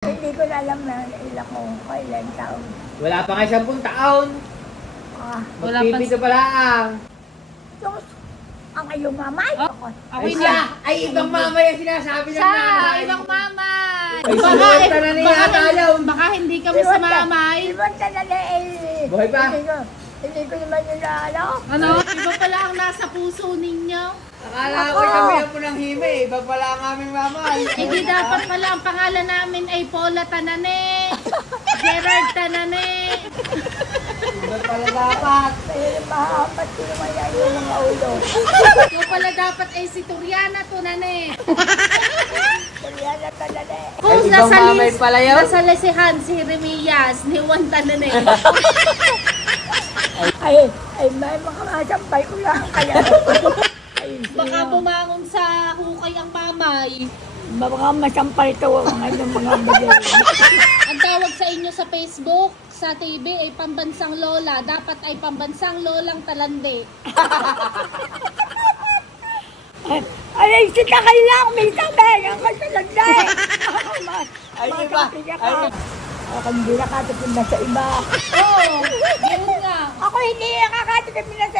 Hindi ko na alam na ilang ko ilang taon. Wala pa nga 10 taon. Wala pa. Magpipito pa lang. Sus, ang iyong mamay. Ay siya, ay ibang mamay ang sinasabi ng nanay. Ibang mamay. Ay sinuwanta na niya tayo. Baka hindi kami sa mamay. Sinuwanta na niya Buhay pa? Hindi ko naman yun na ano. Ano? Iba pala ang nasa puso ninyo. Akala ko kami ang punang hime. Iba pala ang aming mamay. Hindi dapat pala ang pangalan namin ay Paula Tanane. Gerard Tanane. Iba pala dapat. Pero mahapat ko naman yan yung mga ulo. Yung pala dapat ay si Turiana Tunane. Kaya na talaga eh. Kung ibang mamay pala yun? nasa lesihan si Remillas ni Juan Tanane. Ay, may mga kasampay ko lang. Kaya, Baka bumangon sa hukay ang mamay. mga masampay to ang inyong mga bagay. Ang tawag sa inyo sa Facebook, sa TV ay pambansang lola. Dapat ay pambansang lolang talande. Ay, sika kayo lang, may sabi, ang kasalagday. Ay iba. Ay Ako hindi nakatipid na sa iba. Oo, yun nga. Ako hindi nakakatipid na sa